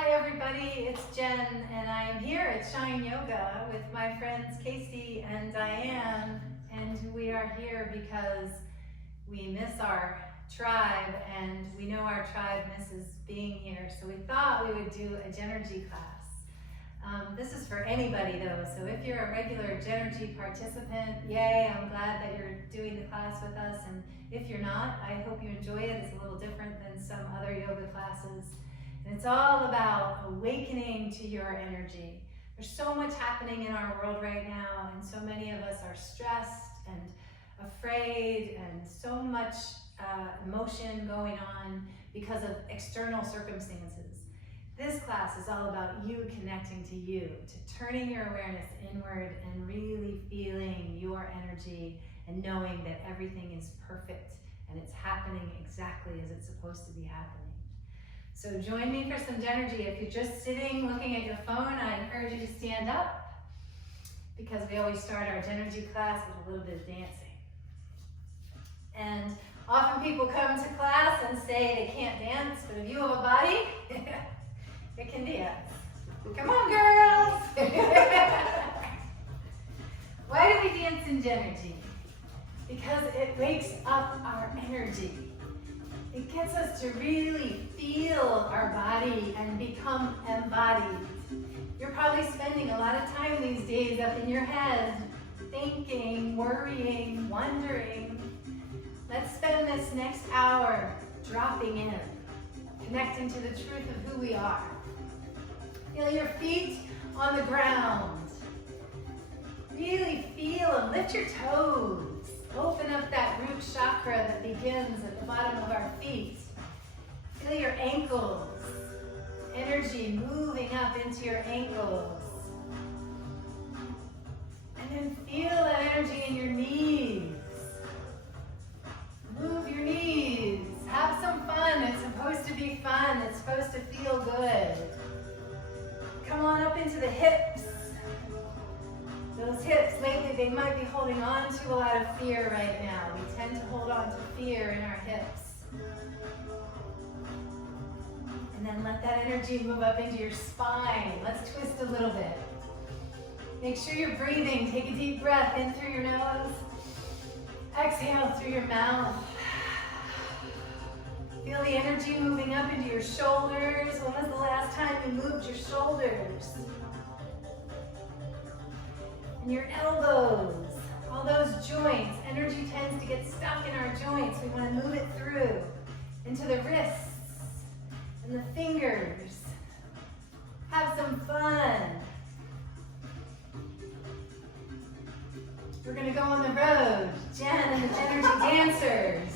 Hi everybody, it's Jen and I am here at Shine Yoga with my friends Casey and Diane, and we are here because we miss our tribe and we know our tribe misses being here, so we thought we would do a jEnergy class. This is for anybody though, so if you're a regular jEnergy participant, yay, I'm glad that you're doing the class with us, and if you're not, I hope you enjoy it. It's a little different than some other yoga classes. And it's all about awakening to your energy. There's so much happening in our world right now, and so many of us are stressed and afraid, and so much emotion going on because of external circumstances. This class is all about you connecting to you, to turning your awareness inward and really feeling your energy and knowing that everything is perfect and it's happening exactly as it's supposed to be happening. So join me for some jEnergy. If you're just sitting looking at your phone, I encourage you to stand up, because we always start our jEnergy class with a little bit of dancing. And often people come to class and say they can't dance, but if you have a body, it can dance. Come on, girls! Why do we dance in jEnergy? Because it wakes up our energy. It gets us to really feel our body and become embodied. You're probably spending a lot of time these days up in your head, thinking, worrying, wondering. Let's spend this next hour dropping in, connecting to the truth of who we are. Feel your feet on the ground. Really feel and lift your toes. Open up that root chakra that begins at the bottom of our feet. Feel your ankles. Energy moving up into your ankles. And then feel that energy in your knees. Move your knees. Have some fun. It's supposed to be fun. It's supposed to feel good. Come on up into the hips. Those hips, lately, they might be holding on to a lot of fear right now. We tend to hold on to fear in our hips. And then let that energy move up into your spine. Let's twist a little bit. Make sure you're breathing. Take a deep breath in through your nose. Exhale through your mouth. Feel the energy moving up into your shoulders. When was the last time you moved your shoulders? And your elbows, all those joints. Energy tends to get stuck in our joints. We want to move it through into the wrists and the fingers. Have some fun. We're going to go on the road. Jen and the jEnergy dancers.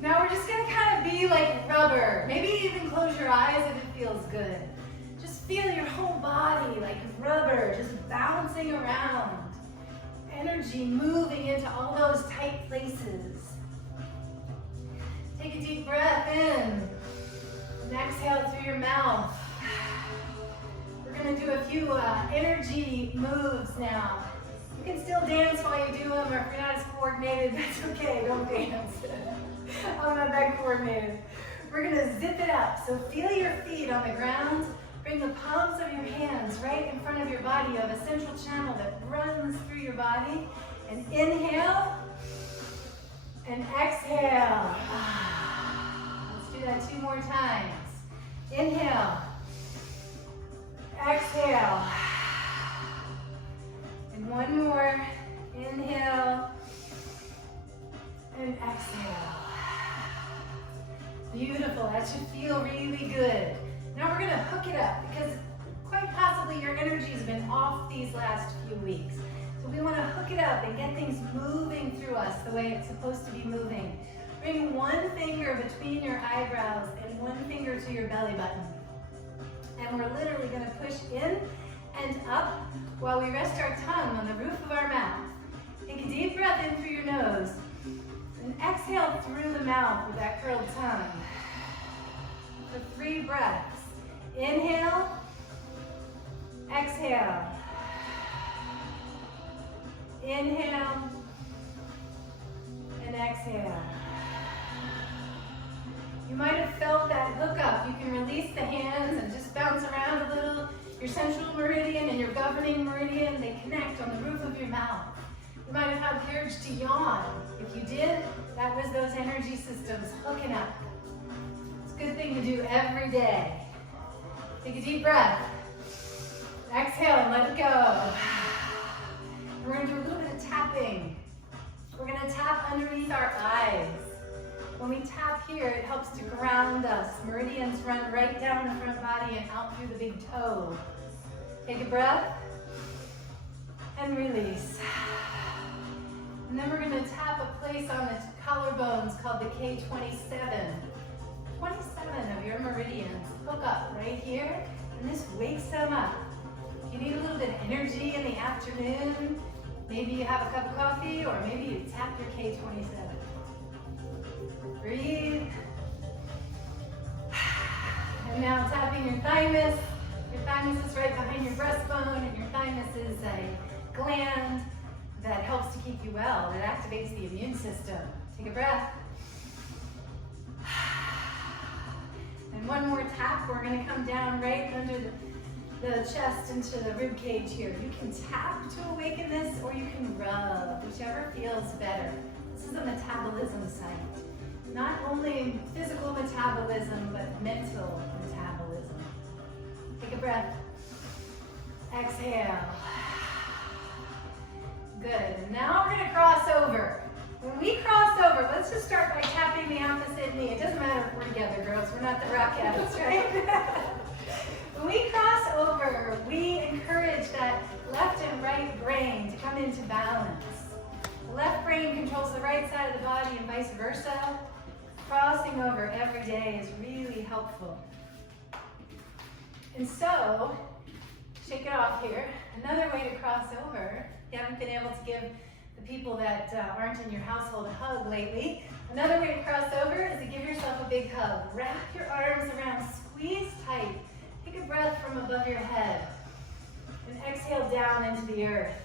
Now we're just going to kind of be like rubber. Maybe even close your eyes if it feels good. Just feel your whole body like rubber, just bouncing around. Energy moving into all those tight places. Take a deep breath in and exhale through your mouth. We're going to do a few energy moves now. You can still dance while you do them, or if you're not as coordinated, that's okay, don't dance. I'm not that coordinated. We're going to zip it up. So feel your feet on the ground. Bring the palms of your hands right in front of your body. You have a central channel that runs through your body. And inhale and exhale. Let's do that 2 more times. Inhale. Exhale. And 1 more. Inhale and exhale. Beautiful. That should feel really good. Now we're going to hook it up, because quite possibly your energy has been off these last few weeks. So we want to hook it up and get things moving through us the way it's supposed to be moving. Bring 1 finger between your eyebrows and 1 finger to your belly button. And we're literally going to push in and up while we rest our tongue on the roof of our mouth. Take a deep breath in through your nose and exhale through the mouth with that curled tongue. For 3 breaths. Inhale, exhale. Inhale and exhale. You might have felt that hookup. You can release the hands and just bounce around a little. Your central meridian and your governing meridian, they connect on the roof of your mouth. You might have had the urge to yawn. If you did, that was those energy systems hooking up. It's a good thing to do every day. Take a deep breath. Exhale and let it go. We're going to do a little bit of tapping. We're going to tap underneath our eyes. When we tap here, it helps to ground us. Meridians run right down the front body and out through the big toe. Take a breath and release. And then we're going to tap a place on the collarbones called the K27. 27 of your meridians hook up right here, and this wakes them up. If you need a little bit of energy in the afternoon, maybe you have a cup of coffee, or maybe you tap your K27. Breathe. And now tapping your thymus. Your thymus is right behind your breastbone, and your thymus is a gland that helps to keep you well. It activates the immune system. Take a breath. And one more tap. We're going to come down right under the chest into the rib cage here. You can tap to awaken this, or you can rub, whichever feels better. This is a metabolism site. Not only physical metabolism, but mental metabolism. Take a breath. Exhale. Good. And now we're going to cross over. When we cross over, let's just start by tapping the opposite knee. It doesn't matter if we're together, girls. We're not the Rockettes, right? When we cross over, we encourage that left and right brain to come into balance. The left brain controls the right side of the body and vice versa. Crossing over every day is really helpful. And so, shake it off here. Another way to cross over, if you haven't been able to give the people that aren't in your household a hug lately, another way to cross over is to give yourself a big hug. Wrap your arms around, squeeze tight. Take a breath from above your head. And exhale down into the earth.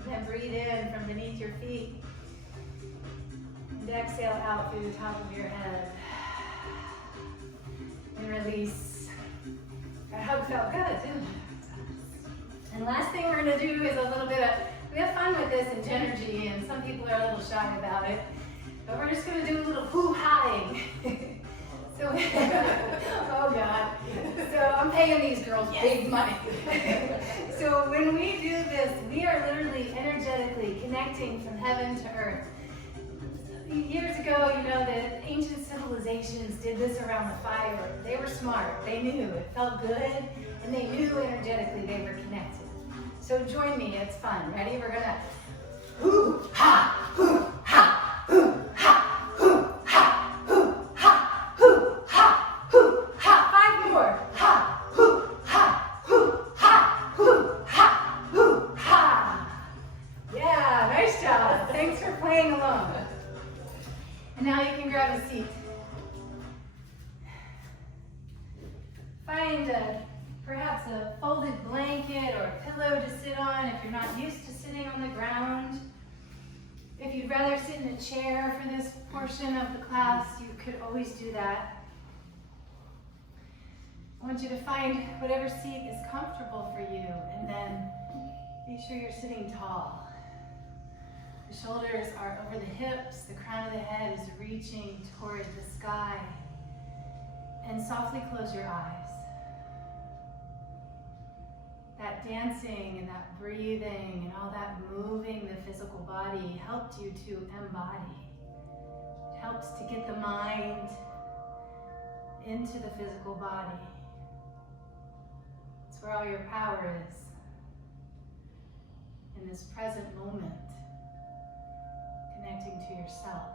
And then breathe in from beneath your feet. And exhale out through the top of your head. And release. That hug felt good, didn't it? And last thing we're going to do is a little bit of, we have fun with this in jEnergy, and some people are a little shy about it. But we're just going to do a little hoo-haing. So, oh God. So I'm paying these girls big money. So when we do this, we are literally energetically connecting from heaven to earth. Years ago, you know, the ancient civilizations did this around the fire. They were smart. They knew. It felt good, and they knew energetically they were connected. So join me. It's fun. Ready? We're going to hoo-ha, hoo-ha, hoo-ha, hoo-ha, hoo-ha, hoo-ha, hoo-ha. 5 more. Ha, hoo-ha, hoo-ha, hoo-ha, hoo-ha. Yeah, nice job. Thanks for playing along. And now you can grab a seat. Find perhaps a folded blanket or a pillow to sit on if you're not used to sitting on the ground. If you'd rather sit in a chair for this portion of the class, you could always do that. I want you to find whatever seat is comfortable for you, and then be sure you're sitting tall. The shoulders are over the hips, the crown of the head is reaching toward the sky. And softly close your eyes. That dancing and that breathing and all that moving the physical body helped you to embody. It helps to get the mind into the physical body. It's where all your power is, in this present moment. Connecting to yourself.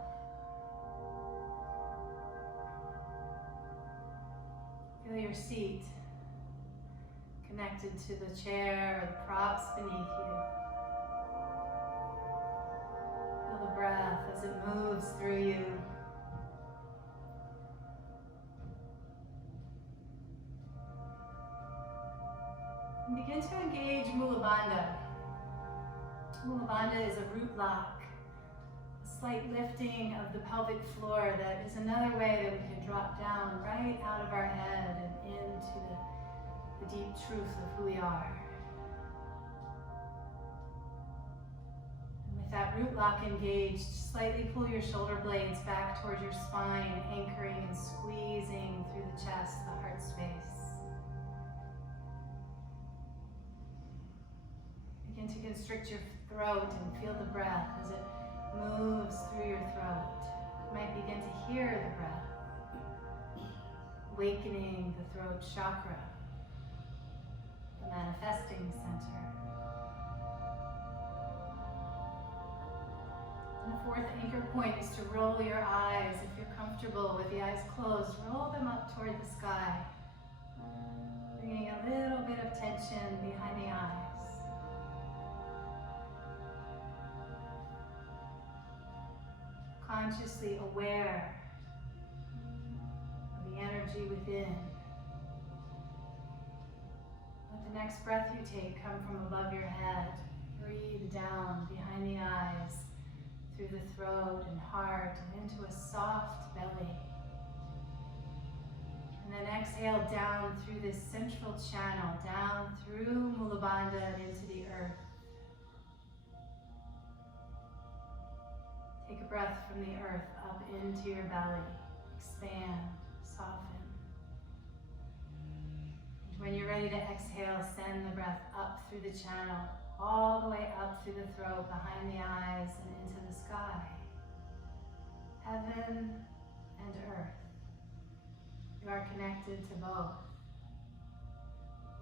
Feel your seat connected to the chair or the props beneath you. Feel the breath as it moves through you. And begin to engage Mula Bandha. Mula Bandha is a root lock. slight lifting of the pelvic floor. That is another way that we can drop down right out of our head and into the deep truth of who we are. And with that root lock engaged, slightly pull your shoulder blades back towards your spine, anchoring and squeezing through the chest, the heart space. Begin to constrict your throat and feel the breath as it moves through your throat. You might begin to hear the breath, awakening the throat chakra, the manifesting center. And the fourth anchor point is to roll your eyes. If you're comfortable with the eyes closed, roll them up toward the sky, bringing a little bit of tension behind the eyes. Consciously aware of the energy within. Let the next breath you take come from above your head. Breathe down behind the eyes, through the throat and heart, and into a soft belly. And then exhale down through this central channel, down through Mula Bandha and into the earth. Take a breath from the earth up into your belly. Expand, soften. And when you're ready to exhale, send the breath up through the channel, all the way up through the throat, behind the eyes, and into the sky. Heaven and earth. You are connected to both.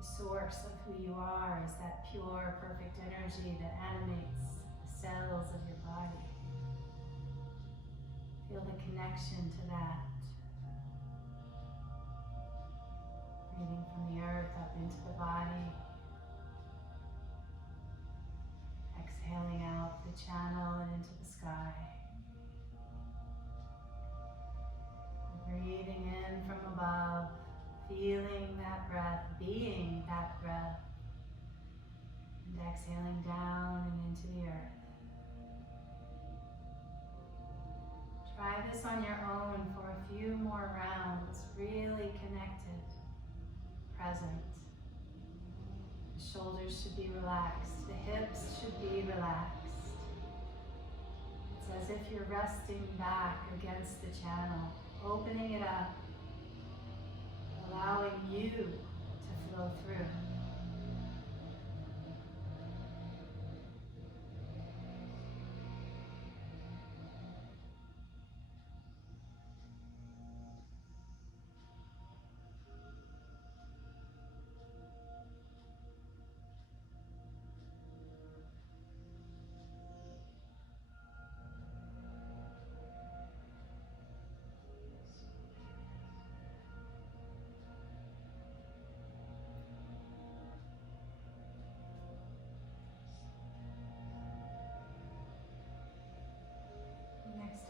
The source of who you are is that pure, perfect energy that animates the cells of your body. Feel the connection to that. Breathing from the earth up into the body. Exhaling out the channel and into the sky. Breathing in from above, feeling that breath, being that breath. And exhaling down and into the earth. Try this on your own for a few more rounds, really connected, present. The shoulders should be relaxed, the hips should be relaxed. It's as if you're resting back against the channel, opening it up, allowing you to flow through.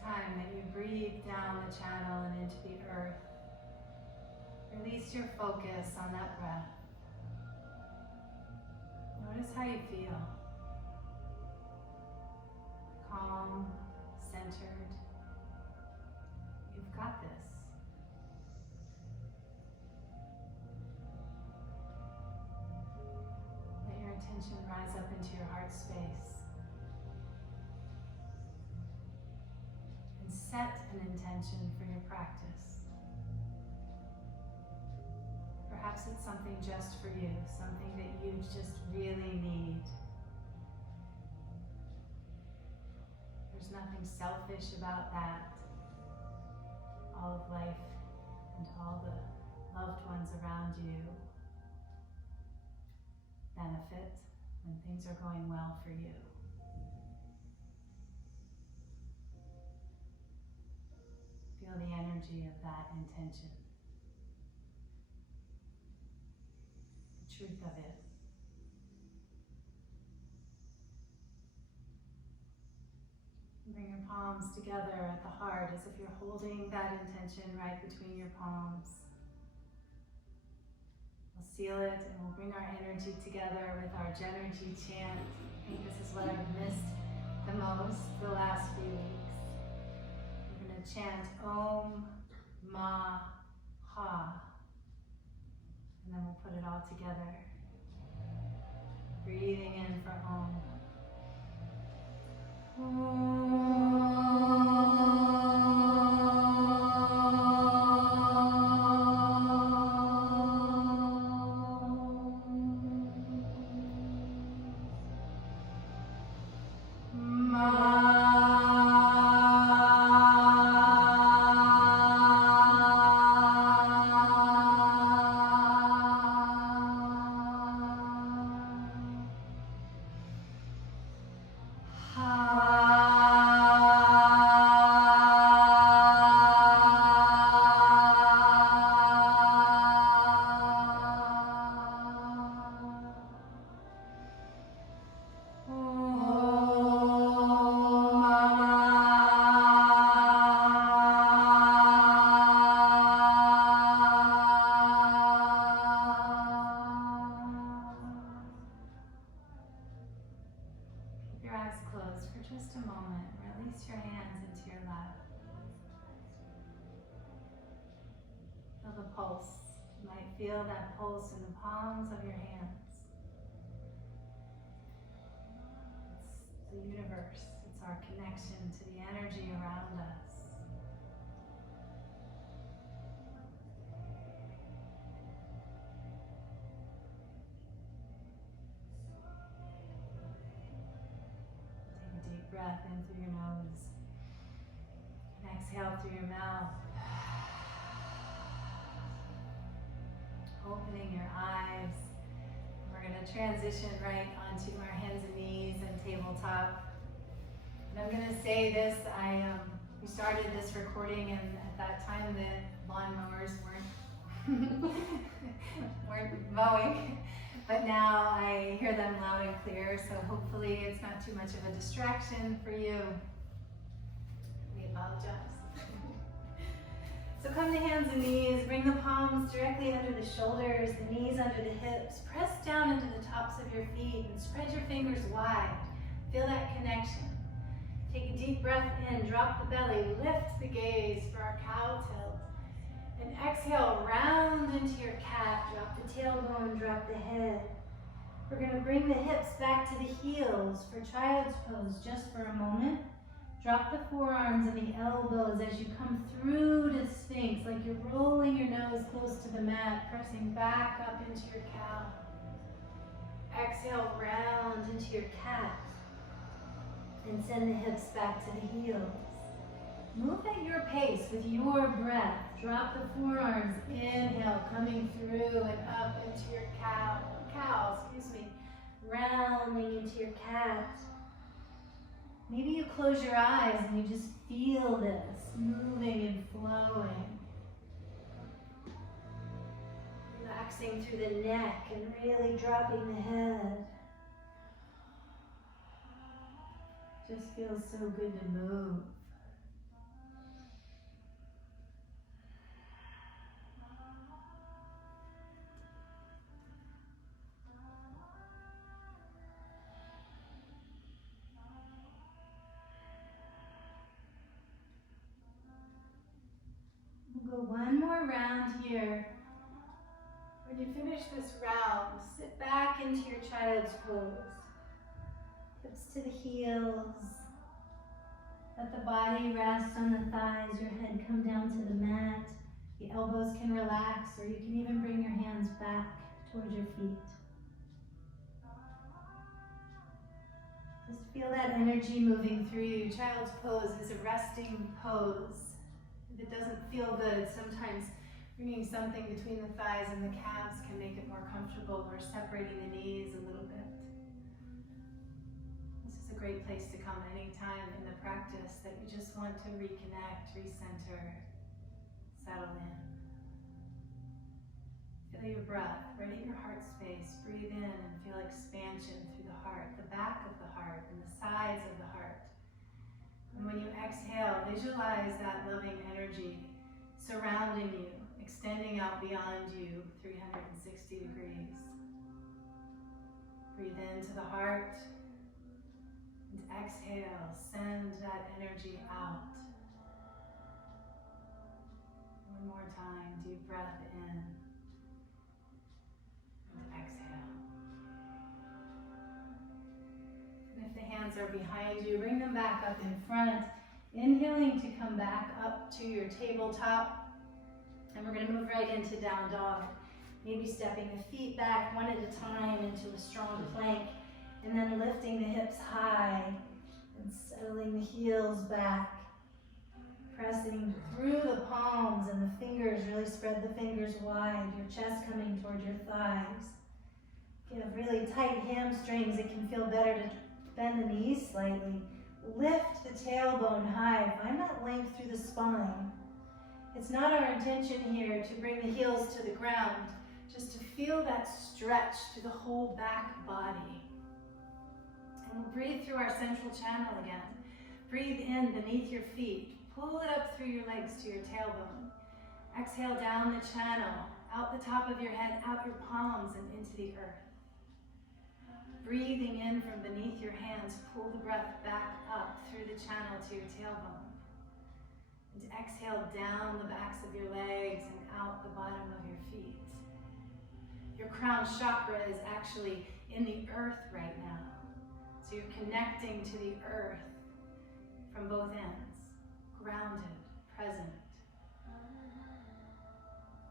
Time that you breathe down the channel and into the earth, release your focus on that breath. Notice how you feel. Calm, centered. You've got this. Let your attention rise up into your heart space. Set an intention for your practice. Perhaps it's something just for you, something that you just really need. There's nothing selfish about that. All of life and all the loved ones around you benefit when things are going well for you. Feel the energy of that intention, the truth of it. Bring your palms together at the heart as if you're holding that intention right between your palms. We'll seal it and we'll bring our energy together with our jEnergy chant. I think this is what I've missed the most the last few weeks. to chant Om, Ma, Ha. And then we'll put it all together. Breathing in for Om. Keep your eyes closed for just a moment. Release your hands into your lap. Feel the pulse. You might feel that pulse in the palms of your hands. It's the universe. It's our connection to the energy around us. Take a deep breath in through your nose. And exhale through your mouth. Opening your eyes. We're going to transition right onto our hands and knees and tabletop. And I'm going to say this, we started this recording and at that time the lawnmowers weren't mowing, but now I hear them loud and clear, so hopefully it's not too much of a distraction for you. We apologize. So come to hands and knees, bring the palms directly under the shoulders, the knees under the hips. Press down into the tops of your feet and spread your fingers wide. Feel that connection. Take a deep breath in, drop the belly, lift the gaze for our cow tilt. And exhale, round into your cat. Drop the tailbone, drop the head. We're going to bring the hips back to the heels for child's pose just for a moment. Drop the forearms and the elbows as you come through to Sphinx, like you're rolling your nose close to the mat, pressing back up into your cow. Exhale, round into your cat. And send the hips back to the heels. Move at your pace with your breath. Drop the forearms, inhale, coming through and up into your cow, rounding into your cat. Maybe you close your eyes and you just feel this moving and flowing. Relaxing through the neck and really dropping the head. Just feels so good to move. We'll go one more round here. When you finish this round, sit back into your child's pose. Hips to the heels. Let the body rest on the thighs, your head come down to the mat. The elbows can relax, or you can even bring your hands back towards your feet. Just feel that energy moving through you. Child's pose is a resting pose. If it doesn't feel good, sometimes bringing something between the thighs and the calves can make it more comfortable, or separating the knees a little bit. This is a great place to come anytime in the practice that you just want to reconnect, recenter, settle in. Feel your breath right at your heart space. Breathe in and feel expansion through the heart, the back of the heart and the sides of the heart. And when you exhale, visualize that loving energy surrounding you, extending out beyond you 360 degrees. Breathe into the heart and exhale, send that energy out. Deep breath in and exhale. And if the hands are behind you, bring them back up in front. Inhaling to come back up to your tabletop. And we're going to move right into down dog. Maybe stepping the feet back one at a time into a strong plank. And then lifting the hips high and settling the heels back. Pressing through the palms and the fingers, really spread the fingers wide, your chest coming toward your thighs. If you have really tight hamstrings, it can feel better to bend the knees slightly. Lift the tailbone high, find that length through the spine. It's not our intention here to bring the heels to the ground, just to feel that stretch through the whole back body. And we'll breathe through our central channel again. Breathe in beneath your feet. Pull it up through your legs to your tailbone. Exhale down the channel, out the top of your head, out your palms and into the earth. Breathing in from beneath your hands, pull the breath back up through the channel to your tailbone. And exhale down the backs of your legs and out the bottom of your feet. Your crown chakra is actually in the earth right now. So you're connecting to the earth from both ends. Grounded, present.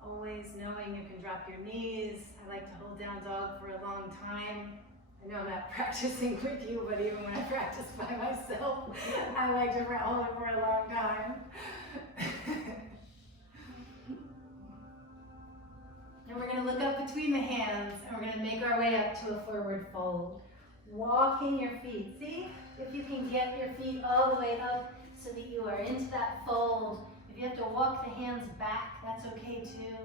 Always knowing you can drop your knees. I like to hold down dog for a long time. I know I'm not practicing with you, but even when I practice by myself, I like to hold it for a long time. And we're going to look up between the hands, and we're going to make our way up to a forward fold. Walking your feet. See if you can get your feet all the way up so that you are into that fold. If you have to walk the hands back, that's okay too.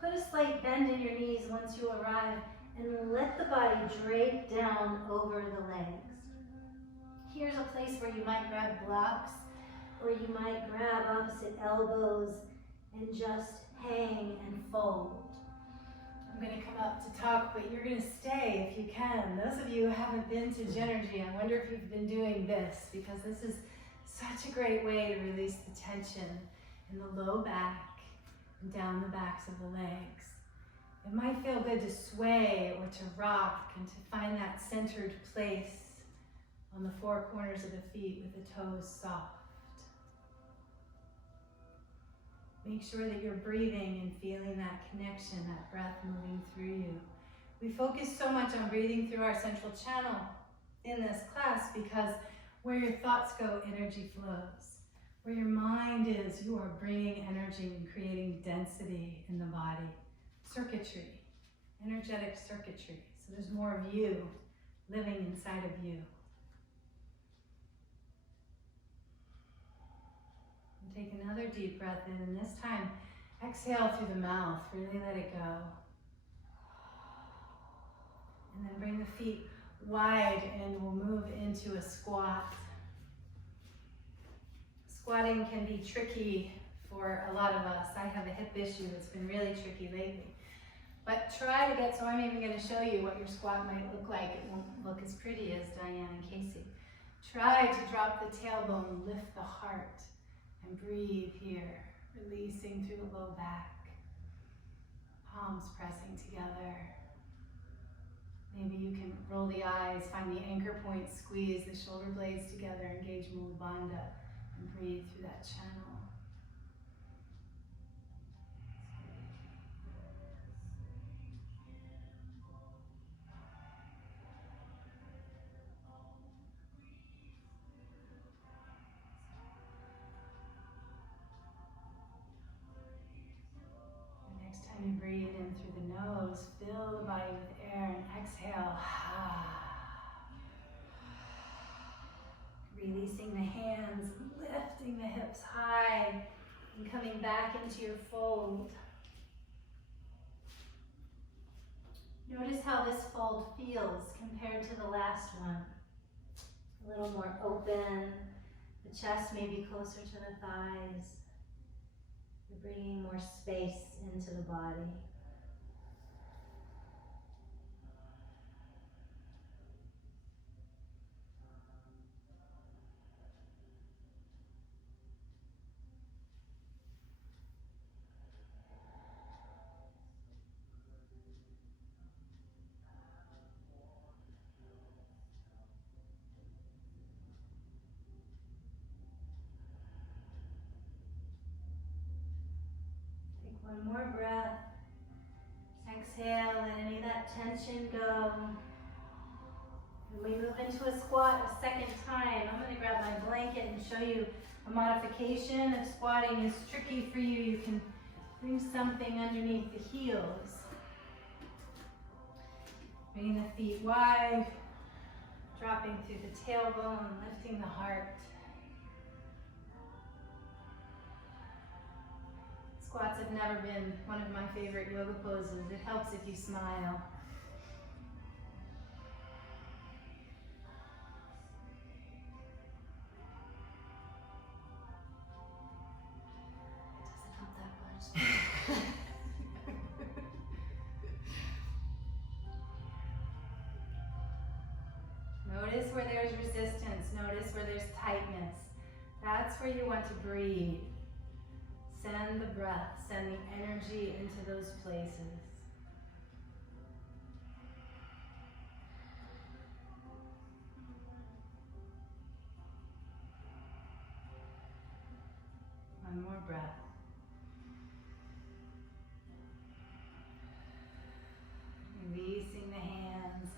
Put a slight bend in your knees once you arrive, and let the body drape down over the legs. Here's a place where you might grab blocks, or you might grab opposite elbows and just hang and fold. I'm going to come up to talk, but you're going to stay if you can. Those of you who haven't been to jEnergy, I wonder if you've been doing this, because this is such a great way to release the tension in the low back and down the backs of the legs. It might feel good to sway or to rock and to find that centered place on the four corners of the feet with the toes soft. Make sure that you're breathing and feeling that connection, that breath moving through you. We focus so much on breathing through our central channel in this class because where your thoughts go, energy flows. Where your mind is, you are bringing energy and creating density in the body. Circuitry, energetic circuitry. So there's more of you living inside of you. And take another deep breath in, and this time exhale through the mouth. Really let it go. And then bring the feet wide and we'll move into a squat. Squatting can be tricky for a lot of us. I have a hip issue that's been really tricky lately. But try to get, so I'm even going to show you what your squat might look like. It won't look as pretty as Diane and Casey. Try to drop the tailbone, lift the heart, and breathe here, releasing through the low back. Palms pressing together. Maybe you can roll the eyes, find the anchor point, squeeze the shoulder blades together, engage Mula Bandha, and breathe through that channel. The next time you breathe in through the nose, fill the body with air and exhale. Releasing the hands, lifting the hips high, and coming back into your fold. Notice how this fold feels compared to the last one. A little more open, the chest may be closer to the thighs. You're bringing more space into the body. One more breath. Exhale, let any of that tension go. And we move into a squat a second time. I'm going to grab my blanket and show you a modification. If squatting is tricky for you, you can bring something underneath the heels. Bringing the feet wide, dropping through the tailbone, lifting the heart. Squats have never been one of my favorite yoga poses. It helps if you smile. It doesn't help that much. Notice where there's resistance. Notice where there's tightness. That's where you want to breathe. Send the breath, send the energy into those places. One more breath. Releasing the hands,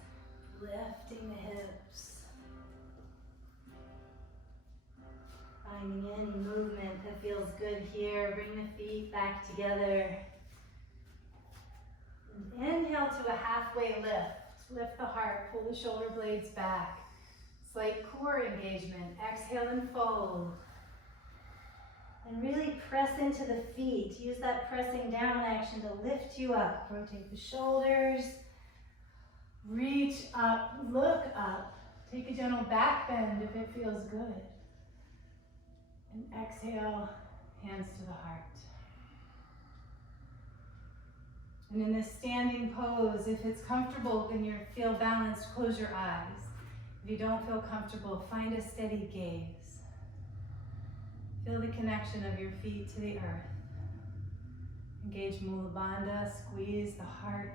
lifting the hips. Finding any movement that feels good here. Bring the feet back together. And inhale to a halfway lift. Lift the heart, pull the shoulder blades back. Slight core engagement. Exhale and fold. And really press into the feet. Use that pressing down action to lift you up. Rotate the shoulders. Reach up, look up. Take a gentle back bend if it feels good. And exhale, hands to the heart. And in this standing pose, if it's comfortable and you feel balanced, close your eyes. If you don't feel comfortable, find a steady gaze. Feel the connection of your feet to the earth. Engage Mula Bandha, squeeze the heart.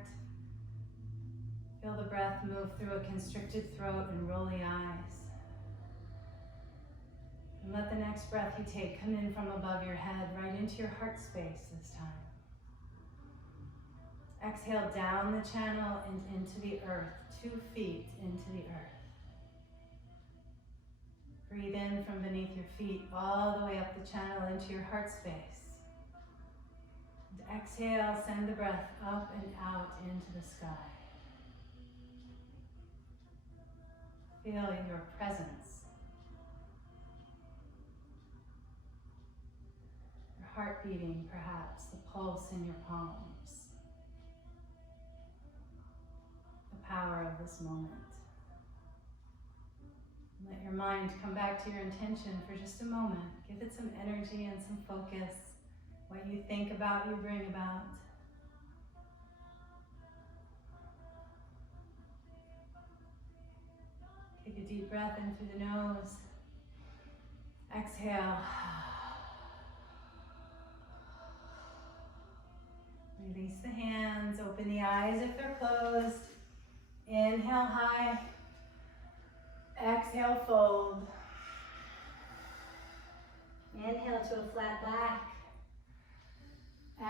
Feel the breath move through a constricted throat and roll the eyes. And let the next breath you take come in from above your head, right into your heart space this time. Exhale down the channel and into the earth, 2 feet into the earth. Breathe in from beneath your feet, all the way up the channel into your heart space. And exhale, send the breath up and out into the sky. Feel your presence. Your heart beating, perhaps, the pulse in your palms. The power of this moment. Let your mind come back to your intention for just a moment. Give it some energy and some focus. What you think about, you bring about. Take a deep breath in through the nose. Exhale. Release the hands, open the eyes if they're closed. Inhale high. Exhale, fold. Inhale to a flat back.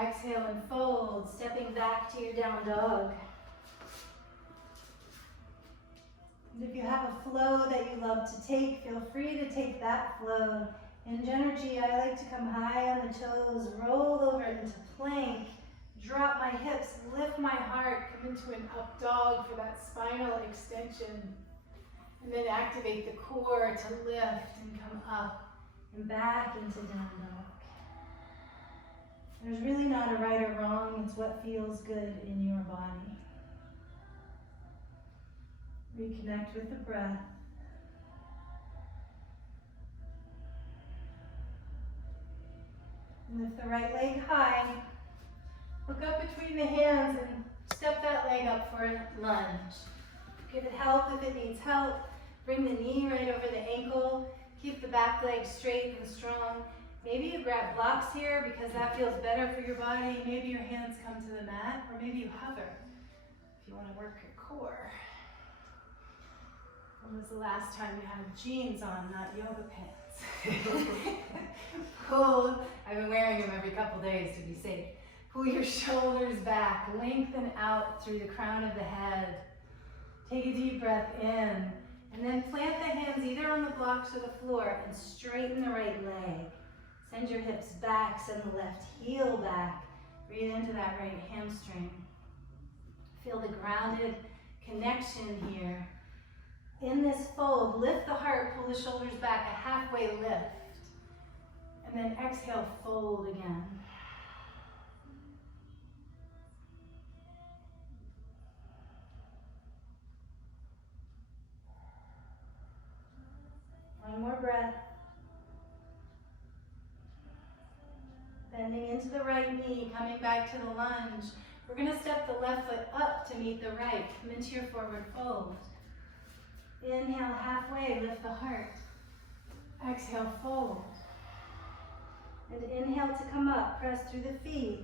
Exhale and fold, stepping back to your down dog. And if you have a flow that you love to take, feel free to take that flow. In jEnergy, I like to come high on the toes, roll over into plank, drop my hips, lift my heart, come into an up dog for that spinal extension. And then activate the core to lift and come up and back into down dog. There's really not a right or wrong, it's what feels good in your body. Reconnect with the breath. Lift the right leg high. Look up between the hands and step that leg up for a lunge. Give it help if it needs help. Bring the knee right over the ankle. Keep the back leg straight and strong. Maybe you grab blocks here because that feels better for your body. Maybe your hands come to the mat, or maybe you hover if you want to work your core. When was the last time you had jeans on, not yoga pants? Pull, I've been wearing them every couple days to be safe. Pull your shoulders back, lengthen out through the crown of the head. Take a deep breath in, and then plant the hands either on the blocks or the floor and straighten the right leg. Send your hips back, send the left heel back. Breathe into that right hamstring. Feel the grounded connection here. In this fold, lift the heart, pull the shoulders back, a halfway lift. And then exhale, fold again. One more breath. Bending into the right knee, coming back to the lunge. We're going to step the left foot up to meet the right. Come into your forward fold. Inhale halfway, lift the heart. Exhale, fold. And inhale to come up, press through the feet.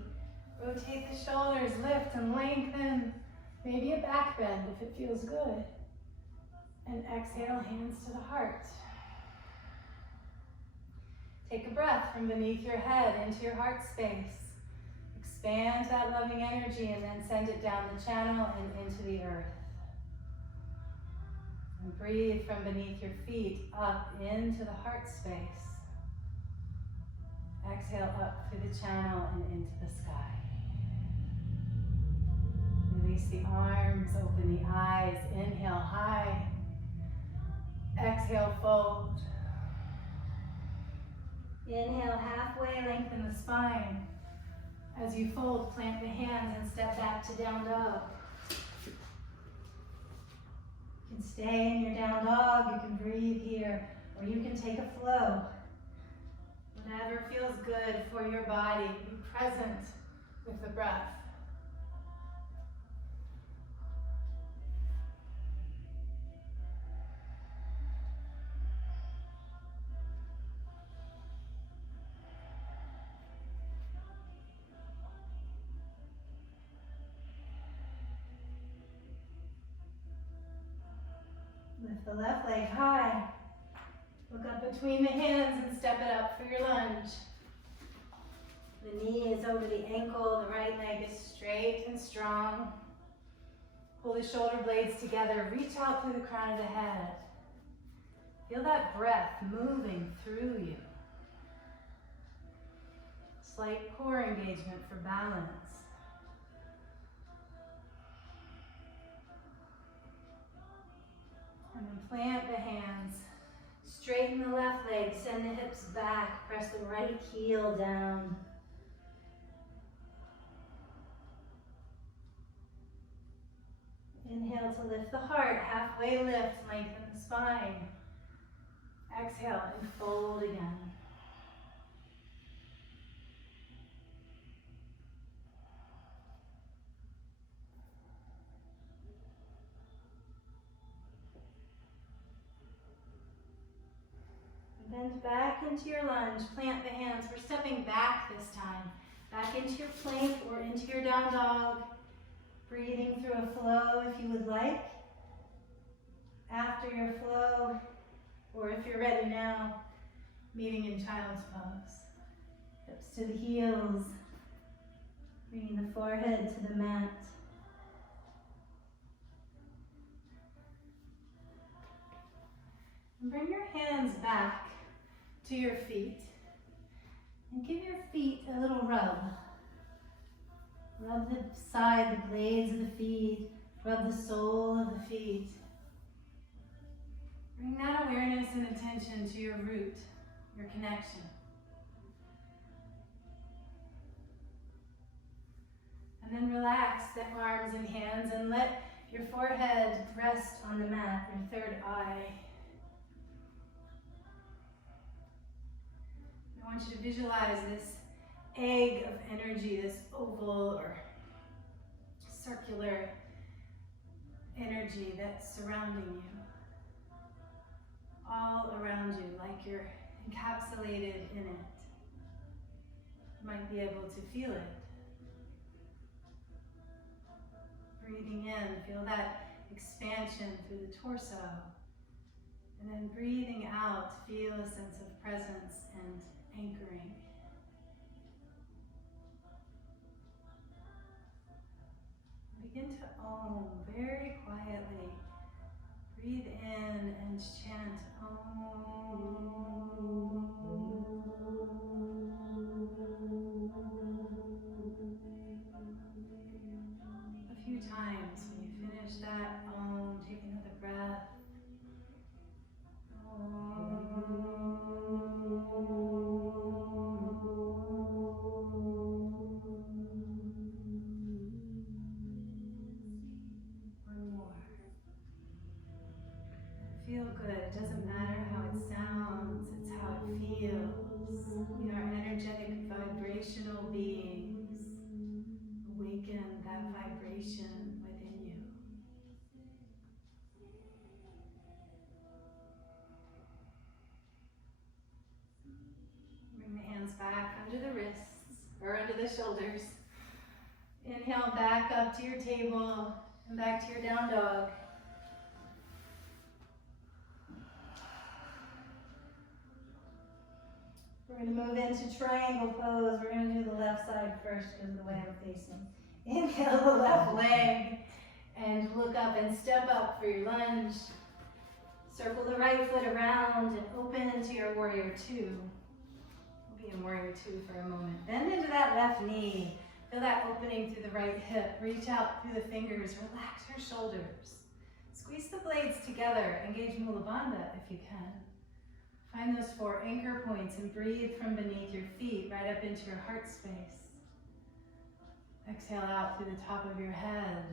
Rotate the shoulders, lift and lengthen. Maybe a back bend if it feels good. And exhale, hands to the heart. Take a breath from beneath your head into your heart space. Expand that loving energy and then send it down the channel and into the earth. And breathe from beneath your feet up into the heart space. Exhale up through the channel and into the sky. Release the arms, open the eyes. Inhale high. Exhale, fold. Inhale halfway, lengthen the spine. As you fold, plant the hands and step back to down dog. You can stay in your down dog, you can breathe here, or you can take a flow. Whatever feels good for your body, be present with the breath. Lift the left leg high. Look up between the hands and step it up for your lunge. The knee is over the ankle, the right leg is straight and strong. Pull the shoulder blades together, reach out through the crown of the head. Feel that breath moving through you. Slight core engagement for balance. And then plant the hands. Straighten the left leg, send the hips back, press the right heel down. Inhale to lift the heart, halfway lift, lengthen the spine. Exhale and fold again. Bend back into your lunge, plant the hands. We're stepping back this time. Back into your plank or into your down dog. Breathing through a flow if you would like. After your flow, or if you're ready now, meeting in child's pose. Hips to the heels, bringing the forehead to the mat. And bring your hands back to your feet and give your feet a little rub. Rub the side, the blades of the feet, rub the sole of the feet. Bring that awareness and attention to your root, your connection. And then relax the arms and hands and let your forehead rest on the mat, your third eye. I want you to visualize this egg of energy, this oval or circular energy that's surrounding you. All around you, like you're encapsulated in it. You might be able to feel it. Breathing in, feel that expansion through the torso. And then breathing out, feel a sense of presence and anchoring. Om very quietly. Breathe in and chant Om. A few times. When you finish that Om, take another breath. One more. Feel good. It doesn't matter how it sounds, it's how it feels. We are energetic, vibrational beings. Awaken that vibration within you. Bring the hands back under the wrists or under the shoulders. Inhale back up to your table and back to your down dog. We're going to move into triangle pose. We're going to do the left side first because of the way I'm facing. Inhale the left leg and look up and step up for your lunge. Circle the right foot around and open into your warrior two. We'll be in warrior two for a moment. Bend into that left knee. Feel that opening through the right hip. Reach out through the fingers. Relax your shoulders. Squeeze the blades together. Engage Mula Bandha if you can. Find those 4 anchor points and breathe from beneath your feet right up into your heart space. Exhale out through the top of your head.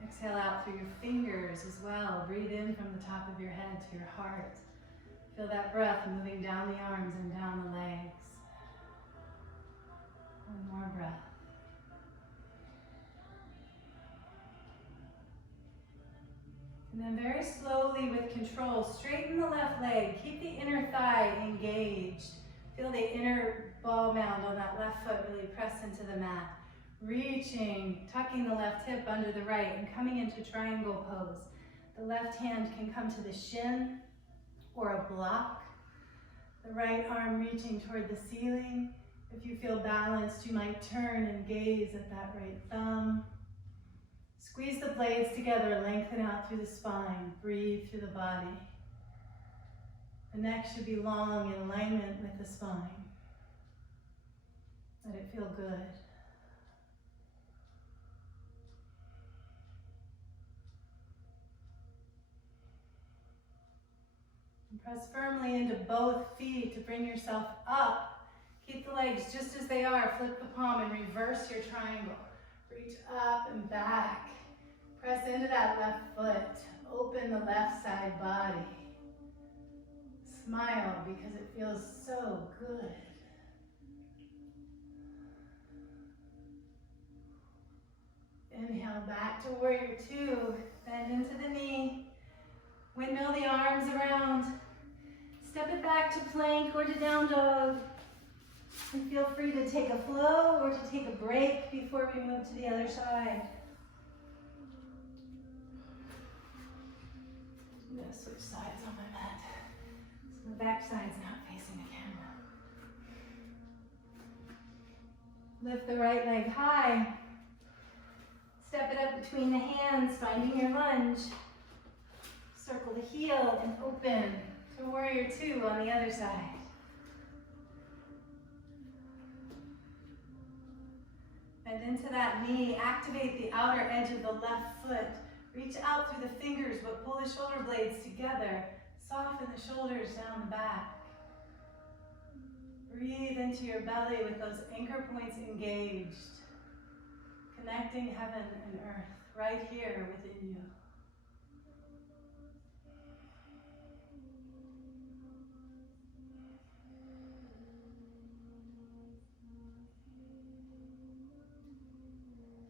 Exhale out through your fingers as well. Breathe in from the top of your head to your heart. Feel that breath moving down the arms and down the legs. One more breath. And then very slowly with control, straighten the left leg. Keep the inner thigh engaged. Feel the inner ball mound on that left foot really press into the mat. Reaching, tucking the left hip under the right and coming into triangle pose. The left hand can come to the shin or a block. The right arm reaching toward the ceiling. If you feel balanced, you might turn and gaze at that right thumb. Squeeze the blades together, lengthen out through the spine, breathe through the body. The neck should be long in alignment with the spine. Let it feel good. And press firmly into both feet to bring yourself up. Keep the legs just as they are. Flip the palm and reverse your triangle. Reach up and back. Press into that left foot. Open the left side body. Smile because it feels so good. Inhale back to warrior two. Bend into the knee. Windmill the arms around. Step it back to plank or to down dog. And feel free to take a flow or to take a break before we move to the other side. I'm going to switch sides on my mat. So the back side's not facing the camera. Lift the right leg high. Step it up between the hands, finding your lunge. Circle the heel and open to warrior two on the other side. Bend into that knee, activate the outer edge of the left foot. Reach out through the fingers, but pull the shoulder blades together. Soften the shoulders down the back. Breathe into your belly with those anchor points engaged. Connecting heaven and earth right here within you.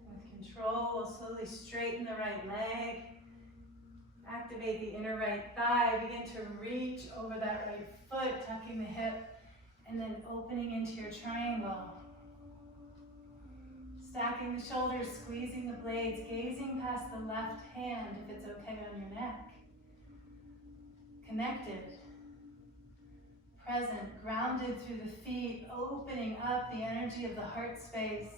With control, we'll slowly straighten the right leg. Activate the inner right thigh. Begin to reach over that right foot, tucking the hip, and then opening into your triangle. Stacking the shoulders, squeezing the blades, gazing past the left hand if it's okay on your neck. Connected, present, grounded through the feet, opening up the energy of the heart space.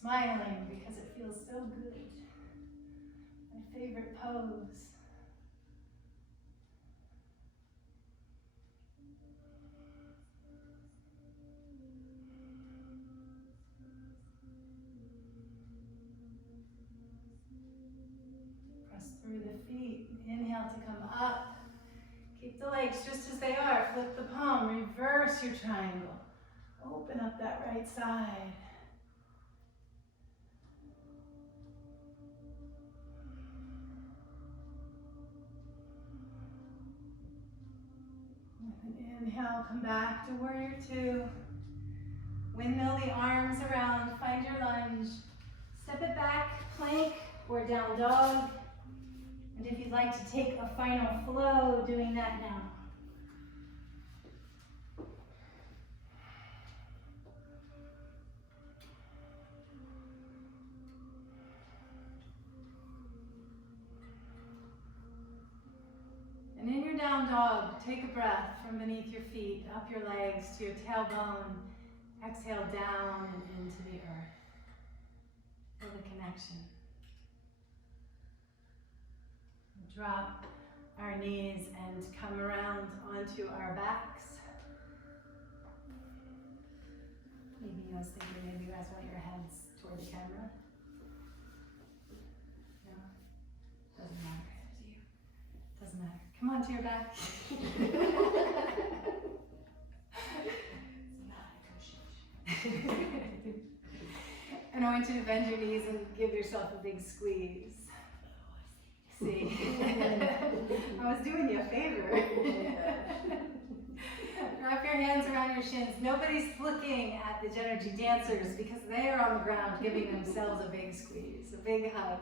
smiling because it feels so good. My favorite pose. Press through the feet. Inhale to come up. Keep the legs just as they are. Flip the palm. Reverse your triangle. Open up that right side. With an inhale, come back to warrior two. Windmill the arms around. Find your lunge. Step it back, plank or down dog. And if you'd like to take a final flow, doing that now. And in your down dog, take a breath from beneath your feet, up your legs to your tailbone. Exhale down and into the earth. Feel the connection. Drop our knees and come around onto our backs. Maybe I was thinking maybe you guys want your heads toward the camera. No? Doesn't matter. Do you? Doesn't matter. Come on to your back. And I want you to bend your knees and give yourself a big squeeze. See? I was doing you a favor. Wrap your hands around your shins. Nobody's looking at the jEnergy dancers because they are on the ground giving themselves a big squeeze, a big hug.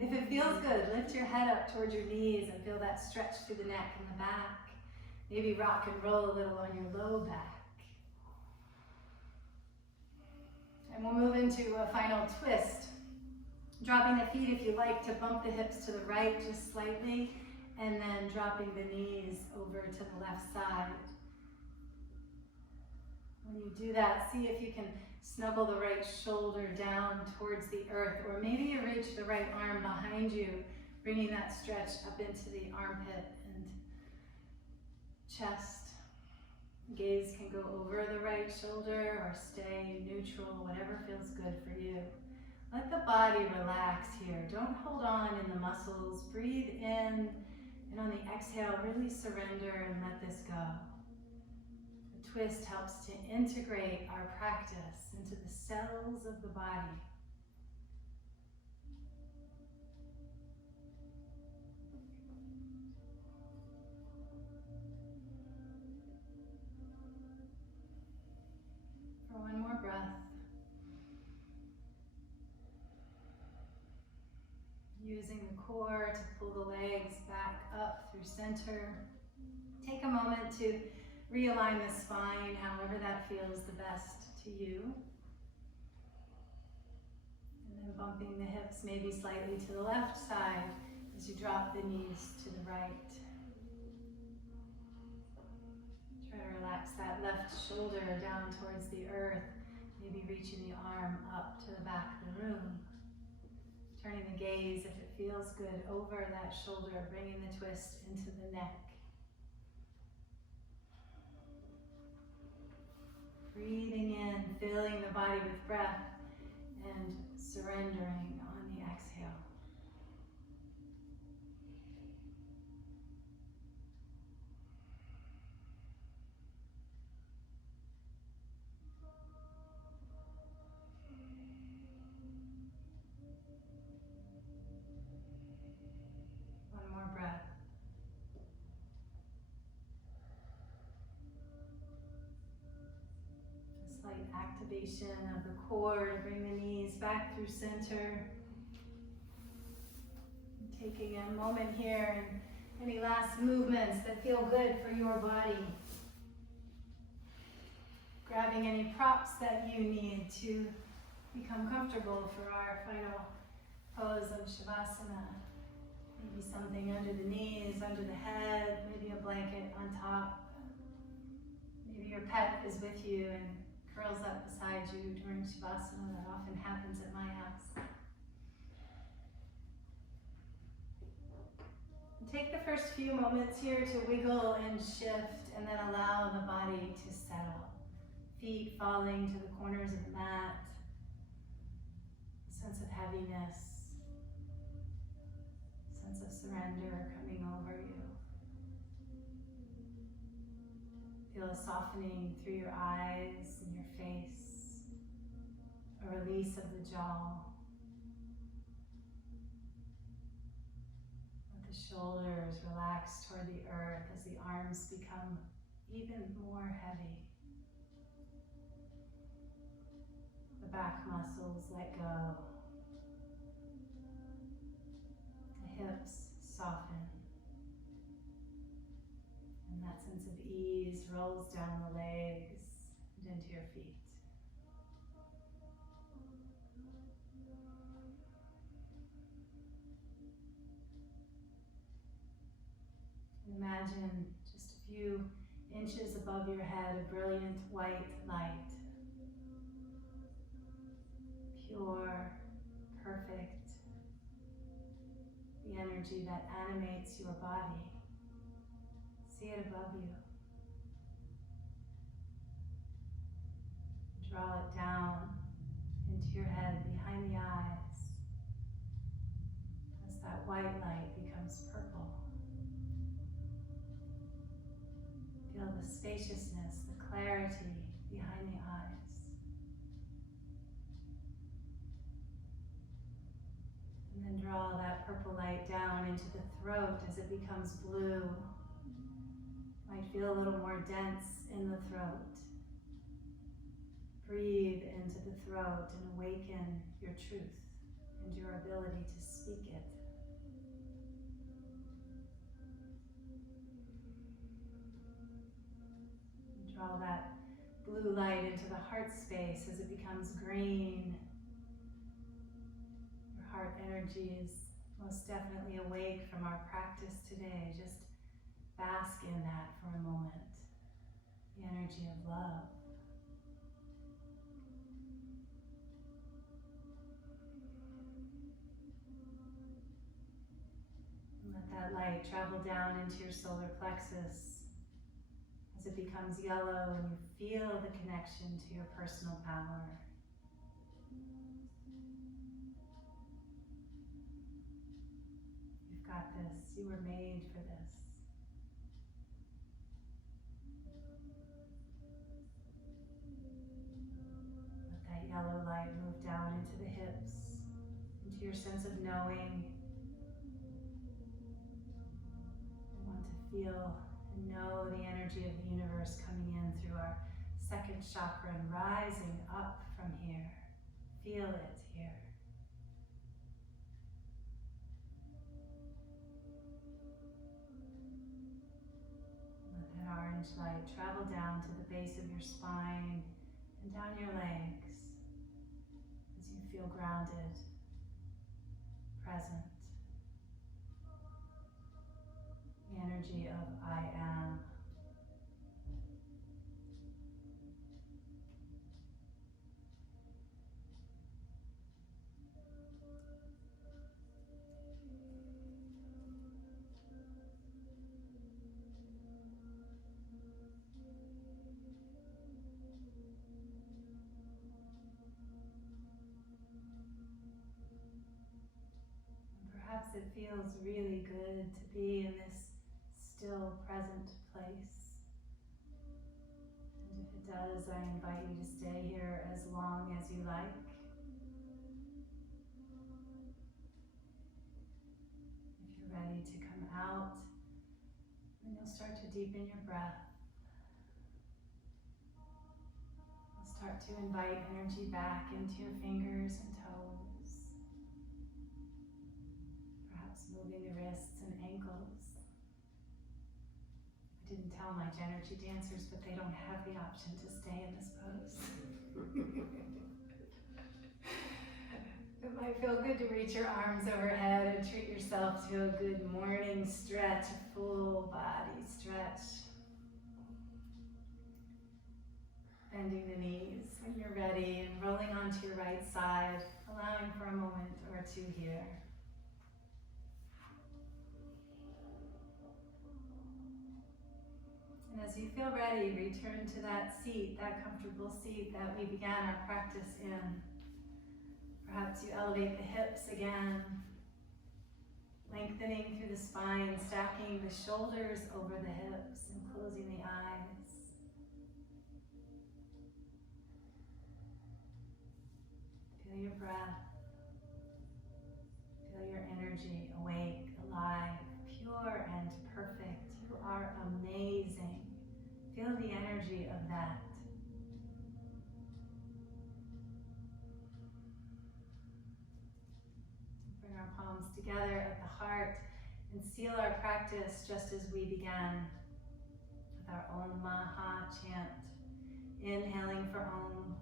If it feels good, lift your head up towards your knees and feel that stretch through the neck and the back. Maybe rock and roll a little on your low back. And we'll move into a final twist. Dropping the feet if you like to bump the hips to the right just slightly, and then dropping the knees over to the left side. When you do that, see if you can snuggle the right shoulder down towards the earth, or maybe you reach the right arm behind you, bringing that stretch up into the armpit and chest. Gaze can go over the right shoulder or stay neutral, whatever feels good for you. Let the body relax here. Don't hold on in the muscles. Breathe in, and on the exhale, really surrender and let this go. The twist helps to integrate our practice into the cells of the body. For one more breath. Using the core to pull the legs back up through center. Take a moment to realign the spine, however that feels the best to you. And then bumping the hips maybe slightly to the left side as you drop the knees to the right. Try to relax that left shoulder down towards the earth, maybe reaching the arm up to the back of the room. Turning the gaze, if it feels good, over that shoulder, bringing the twist into the neck. Breathing in, filling the body with breath, and surrendering on the exhale. One more breath. A slight activation of the core to bring the knees back through center. Taking a moment here and any last movements that feel good for your body. Grabbing any props that you need to become comfortable for our final pose of Shavasana. Maybe something under the knees, under the head, maybe a blanket on top. Maybe your pet is with you and curls up beside you during Shavasana. That often happens at my house. Take the first few moments here to wiggle and shift, and then allow the body to settle. Feet falling to the corners of the mat. A sense of heaviness. A sense of surrender coming over you. Feel a softening through your eyes and your face. A release of the jaw. The shoulders relax toward the earth as the arms become even more heavy. The back muscles let go. The hips soften. And that sense of ease rolls down the legs and into your feet. Imagine just a few inches above your head a brilliant white light. Pure, perfect. The energy that animates your body. See it above you. Draw it down into your head behind the eyes as that white light becomes purple. Feel the spaciousness, the clarity behind the eyes. And then draw that purple light down into the throat as it becomes blue. Might feel a little more dense in the throat. Breathe into the throat and awaken your truth and your ability to speak it. Draw that blue light into the heart space as it becomes green. Your heart energy is most definitely awake from our practice today. Just bask in that for a moment. The energy of love. And let that light travel down into your solar plexus. As it becomes yellow and you feel the connection to your personal power. You've got this. You were made for this. Let that yellow light move down into the hips, into your sense of knowing. I want to feel and know the energy of the universe coming in through our second chakra and rising up from here. Feel it here. Let that orange light travel down to the base of your spine and down your legs as you feel grounded, present. The energy of I am. And perhaps it feels really good to be in this still present place. And if it does, I invite you to stay here as long as you like. If you're ready to come out, then you'll start to deepen your breath. You'll start to invite energy back into your fingers and toes. Perhaps moving the wrists and ankles. I didn't tell my jEnergy dancers, but they don't have the option to stay in this pose. It might feel good to reach your arms overhead and treat yourself to a good morning stretch, a full body stretch. Bending the knees. when you're ready, and rolling onto your right side, allowing for a moment or two here. And as you feel ready, return to that seat, that comfortable seat that we began our practice in. Perhaps you elevate the hips again, lengthening through the spine, stacking the shoulders over the hips and closing the eyes. Feel your breath. Feel your energy, awake, alive, pure and perfect. You are amazing. Feel the energy of that. Bring our palms together at the heart and seal our practice just as we began with our Om Maha chant. Inhaling for Om.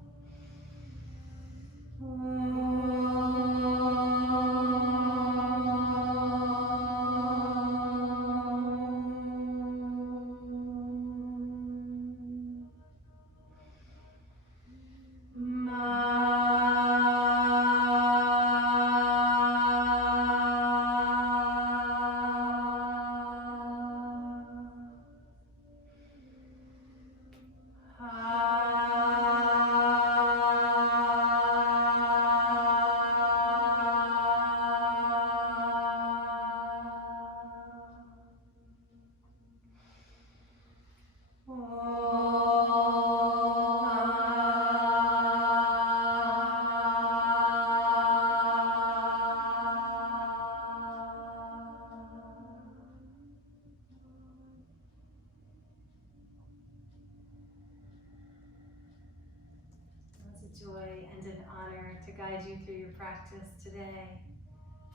It's a joy and an honor to guide you through your practice today.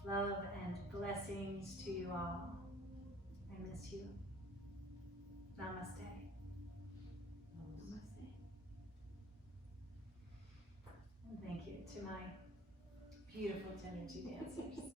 Love and blessings to you all. I miss you. Namaste. Namaste. And thank you to my beautiful jEnergy dancers.